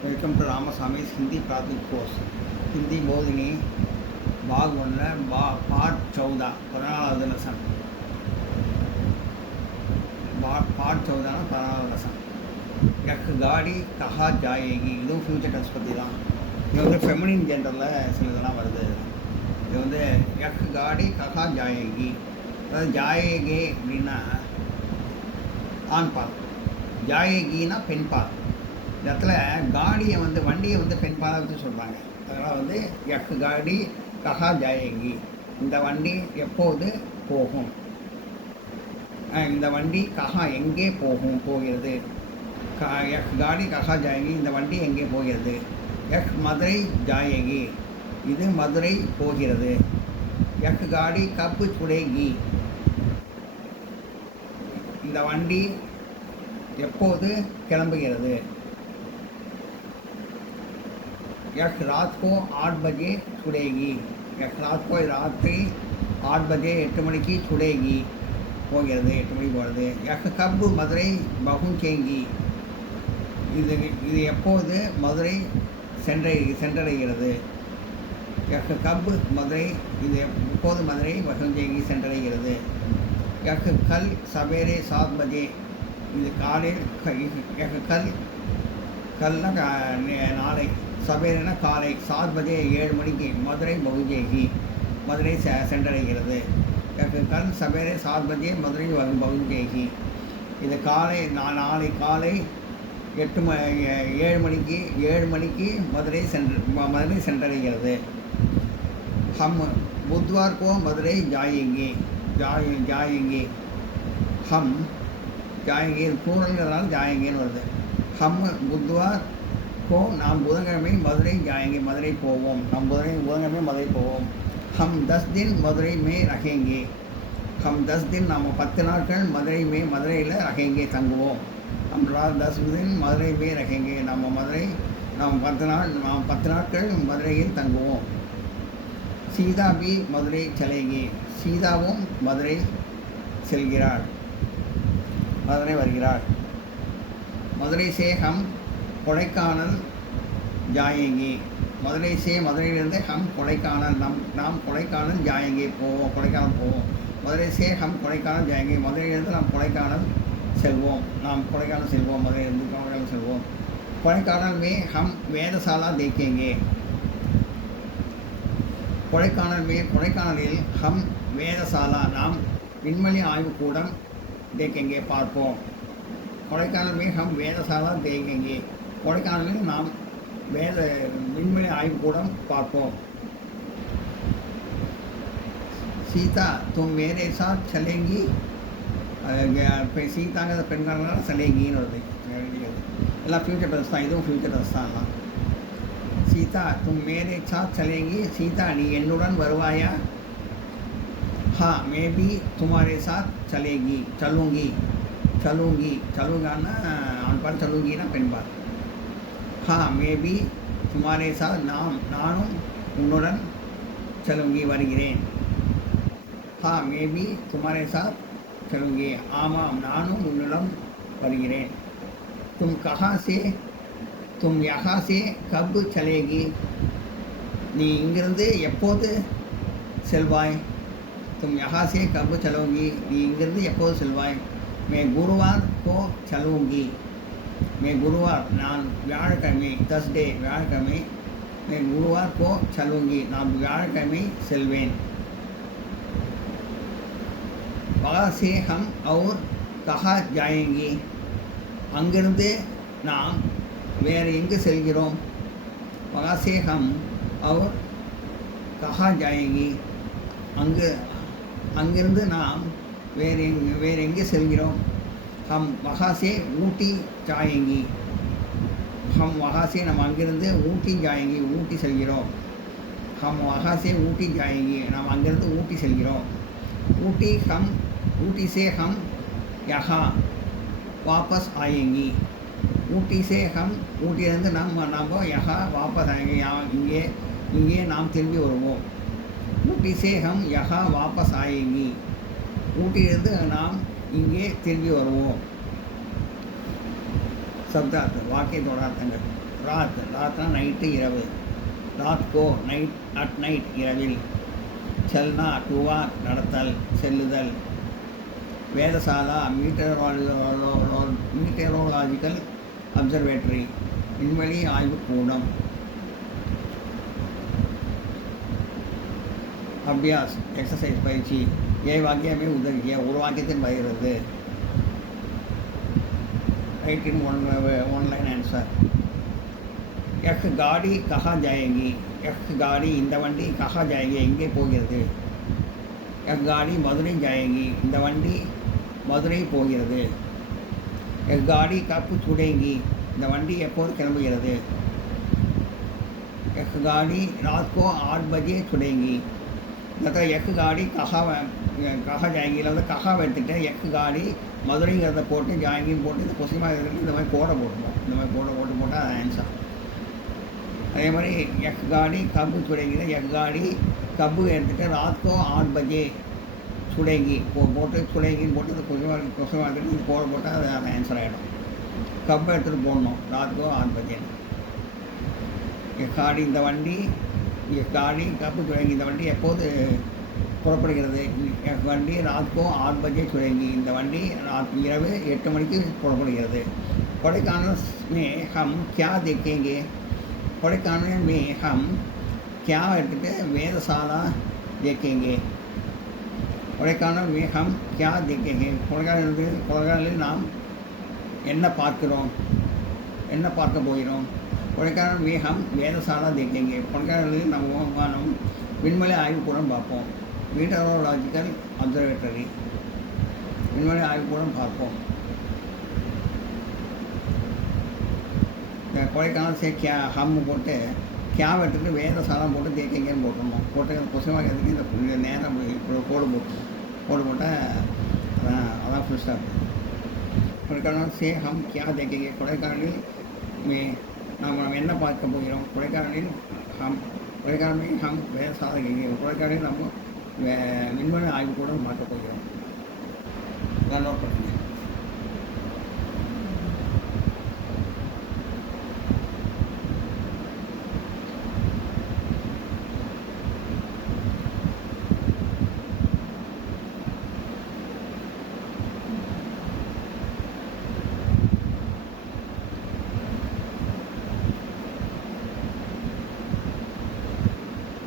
Welcome to रामास्वामी's Hindi प्राथमिक course Hindi Bodhini भाग 1 part 14 14வது lesson part 14 14வது lesson यह गाड़ी कहाँ जाएगी இதுவும் ஃபியூச்சர் டென்ஸ் பற்றி தான். இது வந்து ஃபெமினின் ஜெண்டரில் சிலதெல்லாம் வருது. இது வந்து यह गाड़ी कहाँ जाएगी, அதாவது ஜாயேகே அப்படின்னா ஆண் பால், ஜாயேகின்னா பெண் பால். இந்த இடத்துல காடியை வந்து வண்டியை வந்து பெண் பாலை வச்சு சொல்கிறாங்க. அதனால் வந்து யக் காடி கஹா ஜாயேங்கி, இந்த வண்டி எப்போது போகும், இந்த வண்டி கஹா எங்கே போகிறது, யக் காடி கஹா ஜாயேங்கி, இந்த வண்டி எங்கே போகிறது. யக் மதுரை ஜாயேகி, இது மதுரை போகிறது. யக் காடி கப் சுடேகி, இந்த வண்டி எப்போது கிளம்புகிறது. यह रात को 8 बजे छुड़ेगी, यह रात को रात्रि 8 बजे 8 மணிக்கு छुड़ेगी போகிறது, 8 மணிக்கு போகிறது. यह कब மதுரை பகுஞ்சேங்கி, இது எப்போது மதுரை சென்றடைகிறது. यह कब மதுரை, இது எப்போது மதுரை பகுஞ்சேங்கி சென்றடைகிறது. यह कल सवेरे 7 बजे, இது காலையில். यह கல்னா நாளை, சவேரனா காலை, 7 பஜே 7 மணிக்கு மதுரை பகுஞ்சேகி, மதுரை சென்றடைகிறது. கல் சவேரே 7 பஜே மதுரை பகுஞ்சேகி, இது காலை நாளை காலை 7 மணிக்கு மதுரை சென்றடைகிறது. ஹம் புத்வார் கோ மதுரை ஜாயேங்கி, ஹம் ஜாயேங்கி பூரங்கிறதுனால ஜாயேங்கின்னு வருது. ஹம் புத்வார் को நாம் புதன்கிழமை மதுரை ஜாயேங்கி, மதுரை போவோம். நாம் புதன்கிழமை மதுரை போவோம். हम 10 दिन மதுரை மே ரகேங்கே, हम 10 दिन நாம் 10 நாட்கள் மதுரையில் ரகேங்கே தங்குவோம். हम 10 दिन மதுரை மே ரகேங்கே, நாம் 10 நாட்கள் மதுரையில் தங்குவோம். சீதா பி மதுரை சலேகி, சீதாவும் மதுரை செல்கிறாள், மதுரை வருகிறாள். மதுரை சே ஹம் கொடைக்கானல் ஜாயேங்கி, மதுரையிலிருந்து ஹம் கொடைக்கானல், நாம் கொடைக்கானல் ஜாயேங்கி போவோம், கொடைக்கானல் போவோம். மதுரை சே ஹம் கொடைக்கானல் ஜாயேங்கி, மதுரையிலிருந்து நாம் கொடைக்கானல் செல்வோம், மதுரையிலிருந்து கொடைக்கானல் செல்வோம். கொடைக்கானல் மே ஹம் வேதசாலா தேக்கேங்கே, கொடைக்கானலில் ஹம் வேதசாலா, நாம் விண்வெளி ஆய்வுக்கூடம் தேக்கேங்கே பார்ப்போம். கொடைக்கானல் மே ஹம் வேதசாலா தேக்கேங்கே, கொடைக்கானலில் நாம் விண்வெளி ஆய்வுக்கூடம் பார்ப்போம். சீதா தும் மேரே சாத் சலேங்கி, சீதாங்கிற பெண்களால் சலேங்கின்னு வருது. எல்லாம் ஃபியூச்சர் டென்ஸ் தான், இதுவும் ஃபியூச்சர் டென்ஸ் தான். சீதா தும் மேரே சாத் சலேங்கி, சீதா நீ என்னுடன் வருவாயா. हाँ मैं भी तुम्हारे साथ चलूँगाना ஆண் பால், चलूँगीना பெண் பால். हाँ मैं भी तुम्हारे साथ, நானும் உன்னுடன் चलूँगी வருகிறேன். हाँ मैं भी तुम्हारे साथ चलूँगी, ஆமாம் நானும் உன்னுடன் வருகிறேன். तुम कहाँ से, तुम यहाँ से कब चलेगी, நீ இங்கிருந்து எப்போது செல்வாய். तुम यहाँ से कब चलोगी, நீ இங்கிருந்து எப்போது செல்வாய். मैं गुरुवार को चलूँगी, मैं गुरुवार நான் வியாழக்கிழமை, थर्सडे வியாழக்கிழமை. मैं गुरुवार को चलूँगी, நான் வியாழக்கிழமை செல்வேன். वहाँ से हम और कहाँ जाएंगे, அங்கிருந்து நாம் வேறு எங்கு செல்கிறோம். वहाँ से हम और कहाँ जाएंगे, அங்கிருந்து நாம் வேறு எங்கே செல்கிறோம். ஹம் வஹா சே ஊட்டி ஜாயேங்கி, ஹம் வஹா சே நம்ம அங்கிருந்து ஊட்டி ஜாயேங்கி, ஊட்டி செல்கிறோம். ஹம் வஹா சே ஊட்டி ஜாயேங்கி, நாம் அங்கிருந்து ஊட்டி செல்கிறோம். ஊட்டி சே ஹம் யஹா வாபஸ் ஆயேங்கி, ஊட்டி சே ஹம் ஊட்டியிலிருந்து நாம் யஹா வாபஸ் ஆயேங்கி, இங்கே நாம் திரும்பி வருவோம். ஊட்டி சே ஹம் யஹா வாபஸ் ஆயேங்கி, ஊட்டியிலிருந்து நாம் இங்கே திரும்பி வருவோம். சப்தார்த்தம் வாக்கியத்தோட அர்த்தங்கள். ராத்னா நைட்டு இரவு. ராத் கோ நைட், அட் நைட் இரவில். சல்னா டு வாக் நடத்தல் செல்லுதல். வேதசாலா மீட்டரோலாஜிக்கல் அப்சர்வேட்டரி விண்வெளி ஆய்வு கூடம். அபியாஸ் எக்ஸசைஸ் பயிற்சி. வாக்கியமே உதவிய ஒரு வாக்கியத்தின் வருகிறது. Right in one line answer. Egg காடி கஹா ஜாயேங்கி. எக் காடி இந்த வண்டி கஹா ஜாயேங்கி எங்கே போகிறது. எக் காடி மதுரை ஜாயேங்கி இந்த வண்டி மதுரை போகிறது. எக் காடி கப்பு சுடேங்கி இந்த வண்டி எப்போது கிளம்புகிறது. எக் காடி ராத் கோ 8 பஜே சுடேங்கி. இந்த எக்கு காடி கஹா ஜாயங்கியில் வந்து கஹாவை எடுத்துகிட்டு எக்கு காடி மதுரைங்கிறத போட்டு ஜாயங்கின்னு போட்டு இந்த கொஸ்டிமாக இருக்கிறது இந்த மாதிரி கோடை போட்டுப்போம். இந்த மாதிரி போட்டால் அது ஆன்சர். அதே மாதிரி எக் காடி கப்பு சுடேங்கிற எக் காடி கப்பு எடுத்துகிட்டு ராத்கோ 8 பஜே சுடேங்கி போட்டு சுடேங்கின்னு போட்டு இந்த கொஸ்டிமாக எடுத்துகிட்டு இது கோடை போட்டால் அது ஆன்சர் ஆகிடும். கப்பை எடுத்துகிட்டு போடணும் ராத்கோ 8 பஜே. எக் காடி இந்த வண்டி காடி கப்பு சுடேங்கி இந்த வண்டி எப்போது புறப்படுகிறது. வண்டி ராத்கோ 8 பஜே சுடேங்கி இந்த வண்டி இரவு 8 மணிக்கு புறப்படுகிறது. கொடைக்கானல் மே ஹம் கியா தேக்கேங்கே. கொடைக்கானல் மே ஹம் கியா எடுத்துகிட்டு வேதசாலா தேக்கேங்கே. கொடைக்கானல் மே ஹம் கியா தேக்கேங்கே. கொடைக்கானலில் நாம் என்ன பார்க்கிறோம், என்ன பார்க்க போகிறோம். கொடைக்கானல் மே ஹம் வேதசாலா தேக்கேங்கே. கொடைக்கானலில் நம்ம விண்வெளி ஆய்வுக்கூடம் பார்ப்போம். மீட்டரோலாஜிக்கல் அப்சர்வேட்டரி விண்வெளி ஆய்வுக்கூடம் பார்ப்போம். இந்த கொடைக்கானல் ஹம் போட்டு கேவ் எடுத்துகிட்டு வேதசாலம் போட்டு தேக்கேங்கன்னு போட்டுருந்தோம். போட்டு கொஸ்டின் எதுக்கு இந்த நேரம் கோடு போட்டுருந்தோம். கோடு போட்டால் அதான் ஃபுல் ஸ்டாப். கொடைக்கானல் ஹம் கியா தேக்கேங்க. கொடைக்கானலில் நாம் என்ன பார்க்க போகிறோம். கொடைக்கானலில் ஹம் வேதசாலை கேட்க. கொடைக்கானலில் நம்ம விண்வெளி ஆய்வு கூட மாற்றப் போகிறோம். நோட் பண்ணுங்க.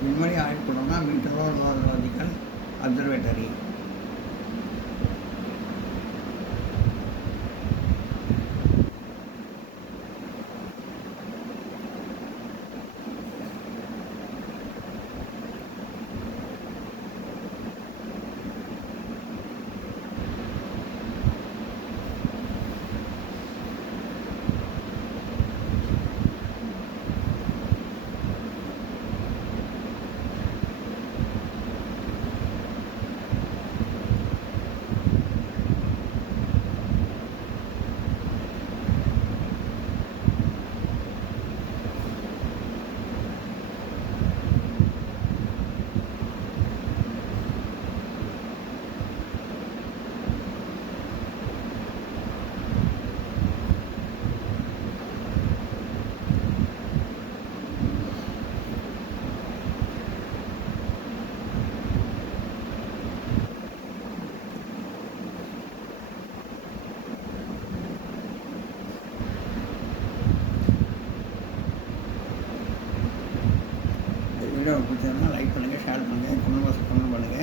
விண்வெளி ஆய்வுக்கூடம்னா மீட்டரோலாஜிக்கல் அப்சர்வேட்டரி. வீடியோ பிடிச்சதுன்னா லைக் பண்ணுங்கள், ஷேர் பண்ணுங்கள், கமெண்ட் பாக்ஸ் கமெண்ட் பண்ணுங்கள்.